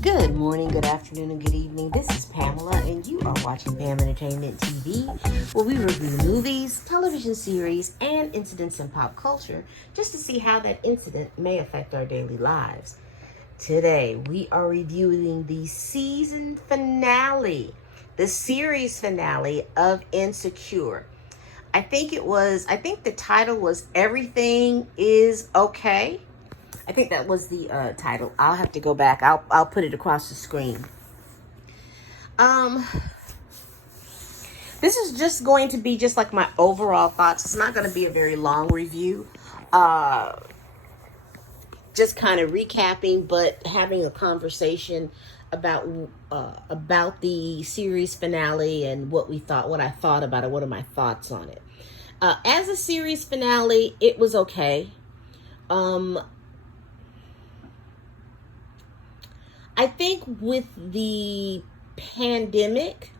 Good morning, good afternoon, and good evening. This is Pamela, and you are watching Pam Entertainment TV, where we review movies, television series, and incidents in pop culture, just to see how that incident may affect our daily lives. Today, we are reviewing the season finale, the series finale of Insecure. I think the title was Everything is Okay. I think that was the title. I'll have to go back. I'll put it across the screen. This is just going to be just like my overall thoughts. It's not going to be a very long review. Just kind of recapping, but having a conversation about the series finale and what I thought about it. What are my thoughts on it? As a series finale, it was okay. I think with the pandemic,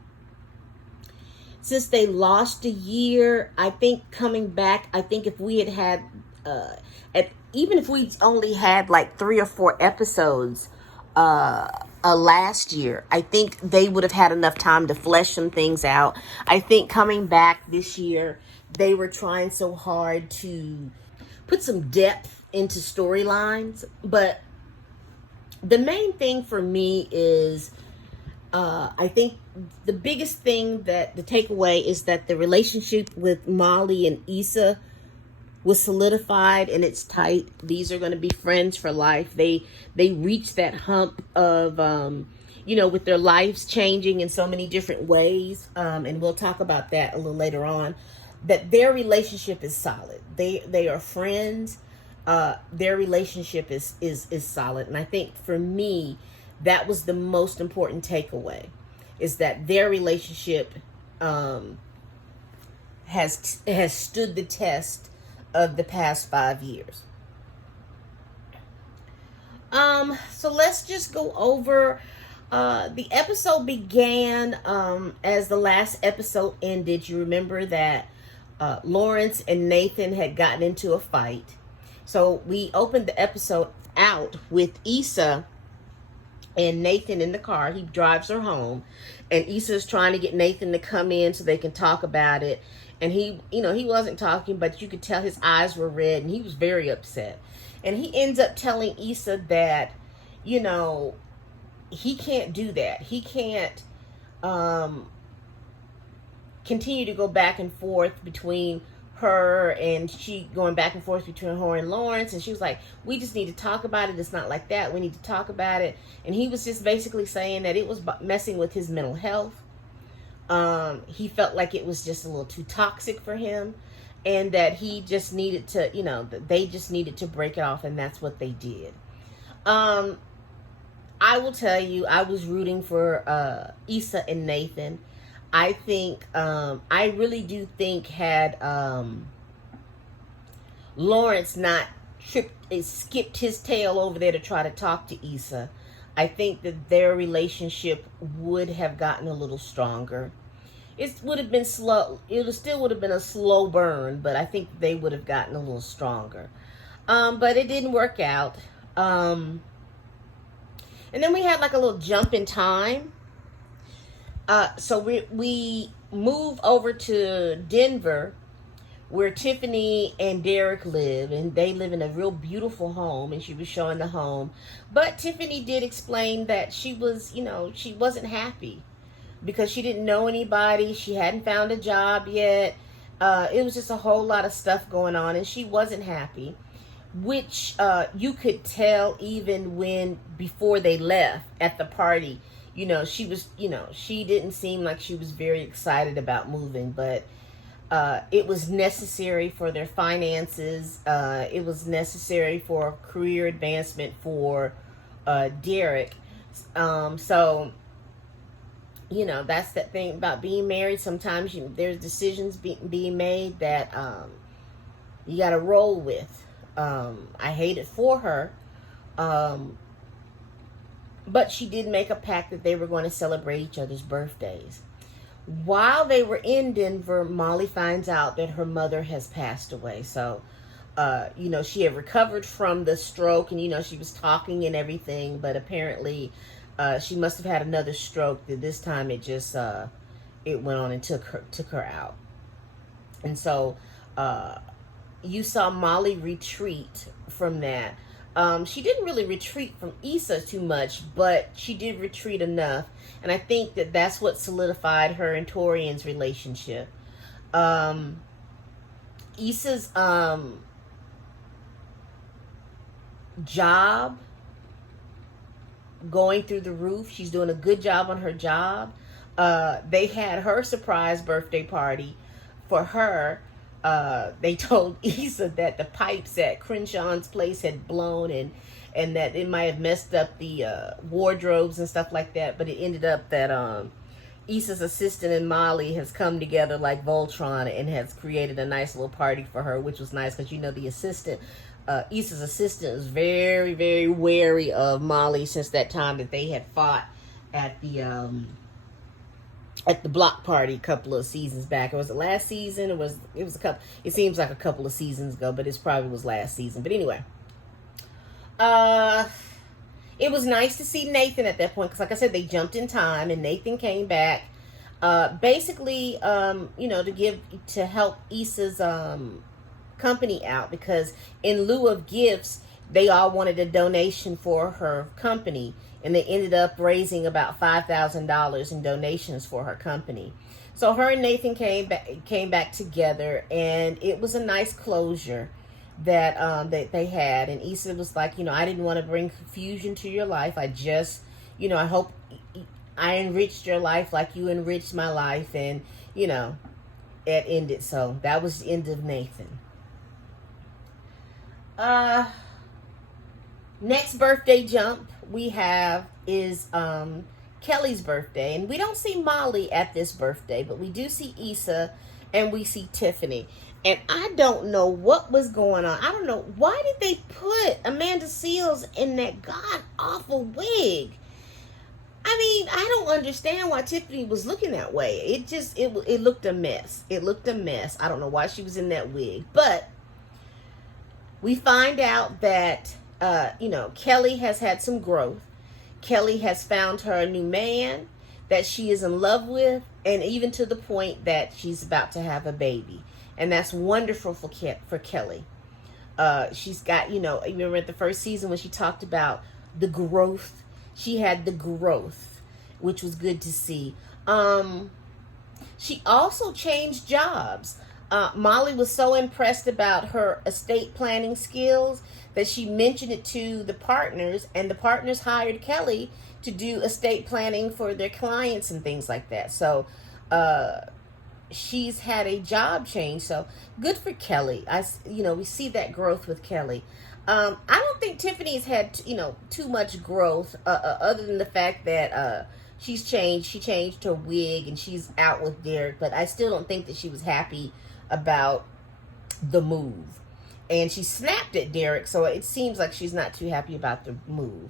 since they lost a year, I think coming back, I think if we had even if we only had like 3 or 4 episodes last year, I think they would have had enough time to flesh some things out. I think coming back this year, they were trying so hard to put some depth into storylines, but the main thing for me is, I think the biggest thing that the takeaway is that the relationship with Molly and Issa was solidified and it's tight. These are going to be friends for life. They reached that hump of, with their lives changing in so many different ways. And we'll talk about that a little later on, that their relationship is solid. They are friends. Their relationship is solid. And I think for me, that was the most important takeaway, is that their relationship has stood the test of the past 5 years. So let's just go over, the episode began as the last episode ended. You remember that Lawrence and Nathan had gotten into a fight. So we opened the episode out with Issa and Nathan in the car. He drives her home, and Issa's trying to get Nathan to come in so they can talk about it. And he wasn't talking, but you could tell his eyes were red, and he was very upset. And he ends up telling Issa that, he can't do that. He can't continue to go back and forth between her and Lawrence. And she was like, we just need to talk about it. It's not like that. We need to talk about it. And he was just basically saying that it was messing with his mental health. He felt like it was just a little too toxic for him, and that he just needed to, that they just needed to break it off, and that's what they did. I will tell you, I was rooting for Issa and Nathan. I think, I really do think, had Lawrence not skipped his tail over there to try to talk to Issa, I think that their relationship would have gotten a little stronger. It would have been slow. It still would have been a slow burn, but I think they would have gotten a little stronger. But it didn't work out. And then we had like a little jump in time. So we move over to Denver, where Tiffany and Derek live, and they live in a real beautiful home, and she was showing the home. But Tiffany did explain that she was, she wasn't happy because she didn't know anybody. She hadn't found a job yet. It was just a whole lot of stuff going on, and she wasn't happy, which you could tell even before they left at the party. She was, she didn't seem like she was very excited about moving, but it was necessary for their finances. It was necessary for career advancement for Derek. So, that's that thing about being married. Sometimes there's decisions being made that you got to roll with. I hate it for her. But she did make a pact that they were going to celebrate each other's birthdays. While they were in Denver, Molly finds out that her mother has passed away. So, she had recovered from the stroke, and, she was talking and everything, but apparently She must have had another stroke. That this time it just it went on and took her out. And so you saw Molly retreat from that. She didn't really retreat from Issa too much, but she did retreat enough. And I think that that's what solidified her and Torian's relationship. Issa's job going through the roof. She's doing a good job on her job. They had her surprise birthday party for her. They told Issa that the pipes at Crenshaw's place had blown and that it might have messed up the wardrobes and stuff like that. But it ended up that Issa's assistant and Molly has come together like Voltron and has created a nice little party for her, which was nice because, you know, the assistant, Issa's assistant, was very, very wary of Molly since that time that they had fought at the block party a couple of seasons back. It was the last season. It was a couple. It seems like a couple of seasons ago, but it probably was last season. But anyway, it was nice to see Nathan at that point because, like I said, they jumped in time and Nathan came back, basically, you know, to help Issa's company out because in lieu of gifts, they all wanted a donation for her company. And they ended up raising about $5,000 in donations for her company. So her and Nathan came back together, and it was a nice closure that they had. And Issa was like, you know, I didn't want to bring confusion to your life. I just, you know, I hope I enriched your life like you enriched my life. And, you know, it ended. So that was the end of Nathan. Next birthday jump we have is Kelly's birthday. And we don't see Molly at this birthday, but we do see Issa and we see Tiffany. And I don't know what was going on. I don't know. Why did they put Amanda Seales in that god-awful wig? I mean, I don't understand why Tiffany was looking that way. It looked a mess. It looked a mess. I don't know why she was in that wig. But we find out that you know, Kelly has had some growth. Kelly has found her a new man that she is in love with, and even to the point that she's about to have a baby. And that's wonderful for Kelly. She's got, you know, you remember at the first season when she talked about the growth? She had the growth, which was good to see. She also changed jobs. Molly was so impressed about her estate planning skills that she mentioned it to the partners, and the partners hired Kelly to do estate planning for their clients and things like that. So she's had a job change. So good for Kelly. You know, we see that growth with Kelly. I don't think Tiffany's had, you know, too much growth other than the fact that she's changed. She changed her wig and she's out with Derek, but I still don't think that she was happy about the move. And she snapped at Derek, so it seems like she's not too happy about the move.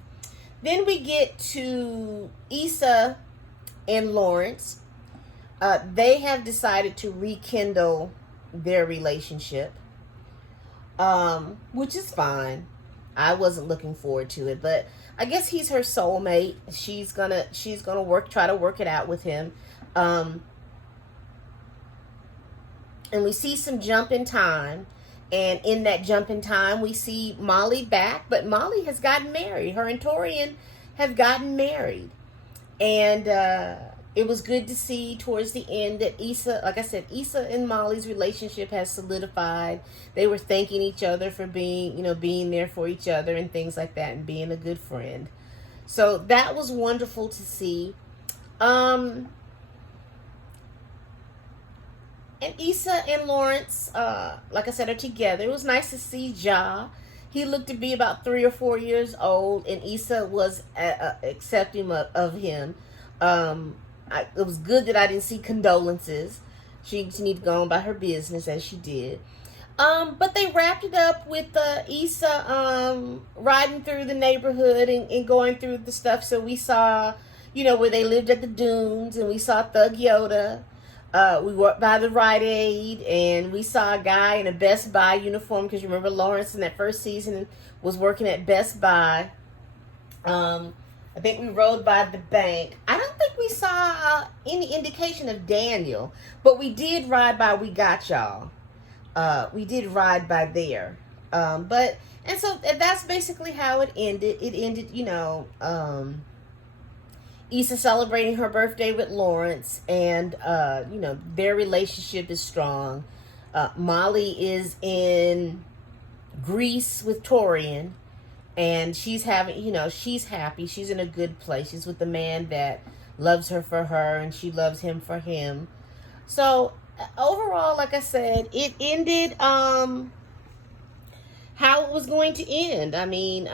Then we get to Issa and Lawrence. They have decided to rekindle their relationship, which is fine. I wasn't looking forward to it, but I guess he's her soulmate. She's gonna try to work it out with him. And we see some jump in time. And in that jump in time, we see Molly back, but Molly has gotten married. Her and Torian have gotten married. And it was good to see towards the end that Issa, like I said, Issa and Molly's relationship has solidified. They were thanking each other for being there for each other and things like that and being a good friend. So that was wonderful to see. And Issa and Lawrence, like I said, are together. It was nice to see Ja. He looked to be about 3 or 4 years old, and Issa was accepting of him. It was good that I didn't see condolences. She needed to go on about her business as she did. But they wrapped it up with Issa riding through the neighborhood and going through the stuff. So we saw, where they lived at the dunes, and we saw Thug Yoda. We walked by the Rite Aid, and we saw a guy in a Best Buy uniform, because you remember Lawrence in that first season was working at Best Buy. A I think we rode by the bank. I don't think we saw any indication of Daniel, but we did ride by We Got Y'all. We did ride by there. And so that's basically how it ended. It ended, Issa celebrating her birthday with Lawrence, and their relationship is strong. Molly is in Greece with Torian, and she's happy. She's in a good place. She's with the man that loves her for her, and she loves him for him. So overall, like I said, it ended how it was going to end. I mean,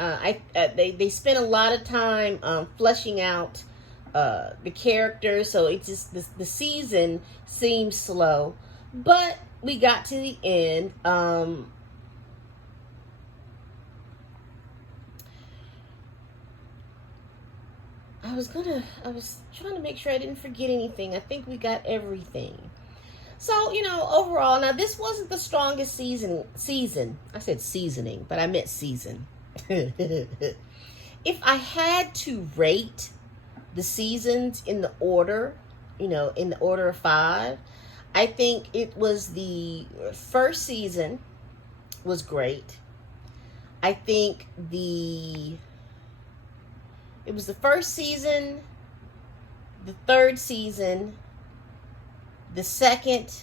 they spent a lot of time fleshing out the characters, so it just the season seemed slow, but we got to the end. I was trying to make sure I didn't forget anything. I think we got everything. So, overall, now this wasn't the strongest season. I said seasoning, but I meant season. If I had to rate the seasons in the order, in the order of 5, I think it was the first season was great. I think it was the first season, the third season, the second,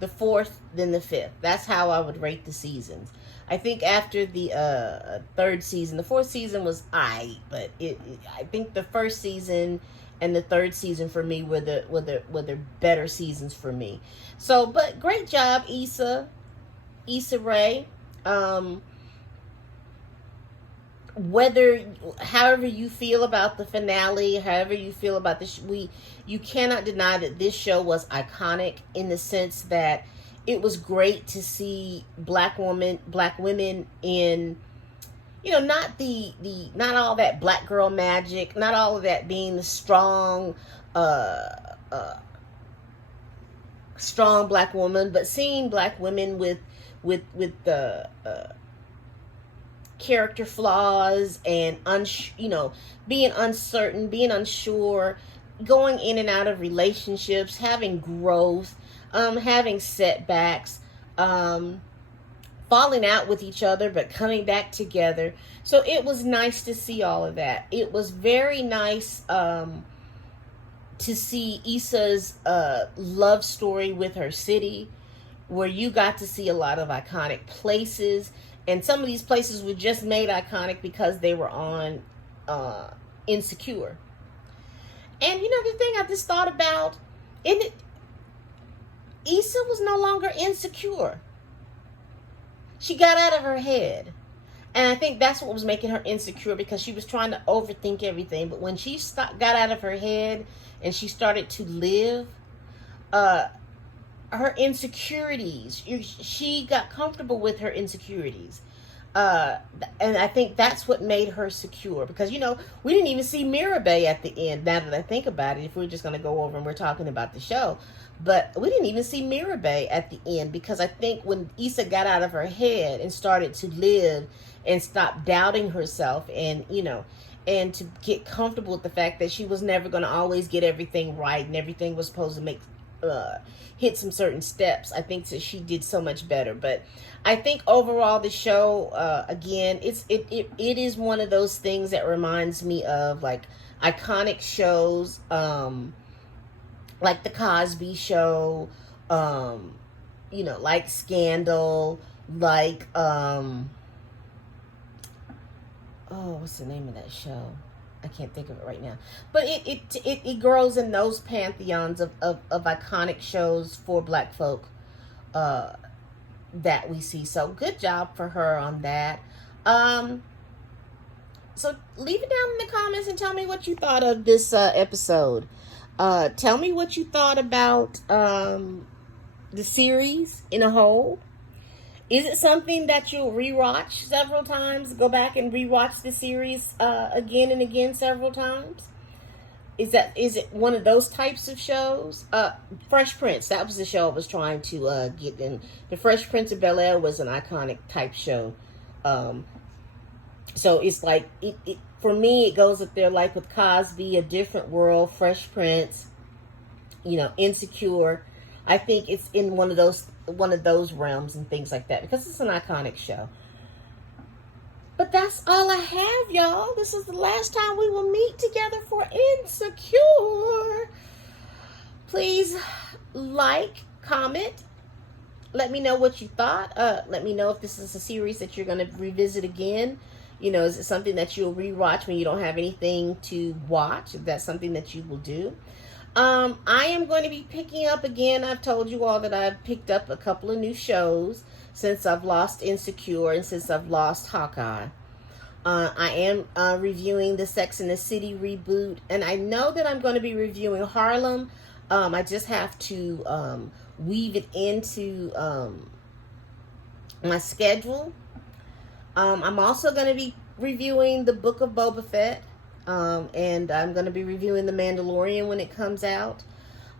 the fourth, then the fifth. That's how I would rate the seasons. I think after the third season, the fourth season was aight, but I think the first season and the third season for me were the better seasons for me. So, but great job, Issa Rae. However you feel about the finale, however you feel about you cannot deny that this show was iconic in the sense that it was great to see black women in, not all that black girl magic, not all of that being the strong black woman, but seeing black women with the character flaws and being uncertain, being unsure, going in and out of relationships, having growth, having setbacks, falling out with each other but coming back together. So it was nice to see all of that. It was very nice to see Issa's love story with her city, where you got to see a lot of iconic places. And some of these places were just made iconic because they were on Insecure. And the thing I just thought about, Issa was no longer insecure. She got out of her head. And I think that's what was making her insecure, because she was trying to overthink everything. But when she got out of her head and she started to live, her insecurities, she got comfortable with her insecurities, and I think that's what made her secure, because we didn't even see Mirabay at the end. Now that I think about it, if we're just going to go over and we're talking about the show, but we didn't even see Mirabay at the end, because I think when Issa got out of her head and started to live and stop doubting herself, and and to get comfortable with the fact that she was never going to always get everything right and everything was supposed to hit some certain steps, I think that she did so much better. But I think overall the show, again, it is one of those things that reminds me of like iconic shows, like the Cosby Show, like Scandal, like what's the name of that show? I can't think of it right now, but it grows in those pantheons of iconic shows for black folk that we see. So good job for her on that. So leave it down in the comments and tell me what you thought of this episode. Tell me what you thought about the series in a whole. Is it something that you'll rewatch several times? Go back and rewatch the series again and again several times? Is it one of those types of shows? Fresh Prince, that was the show I was trying to get in. The Fresh Prince of Bel-Air was an iconic type show. So it's like, for me, it goes up there like with Cosby, A Different World, Fresh Prince, Insecure. I think it's in one of those realms and things like that, because it's an iconic show. But that's all I have, y'all. This is the last time we will meet together for Insecure. Please like, comment, let me know what you thought. Let me know if this is a series that you're going to revisit again. Is it something that you'll rewatch when you don't have anything to watch? If that's something that you will do. I am going to be picking up again. I've told you all that I've picked up a couple of new shows since I've lost Insecure and since I've lost Hawkeye. I am reviewing the Sex and the City reboot, and I know that I'm going to be reviewing Harlem. I just have to weave it into my schedule. I'm also going to be reviewing the Book of Boba Fett, and I'm going to be reviewing The Mandalorian when it comes out.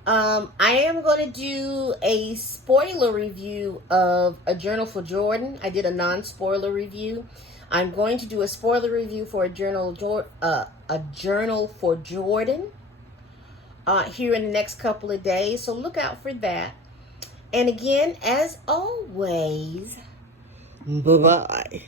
I am going to do a spoiler review of A Journal for Jordan. I did a non-spoiler review. I'm going to do a spoiler review for A Journal for Jordan here in the next couple of days. So look out for that. And again, as always, bye-bye.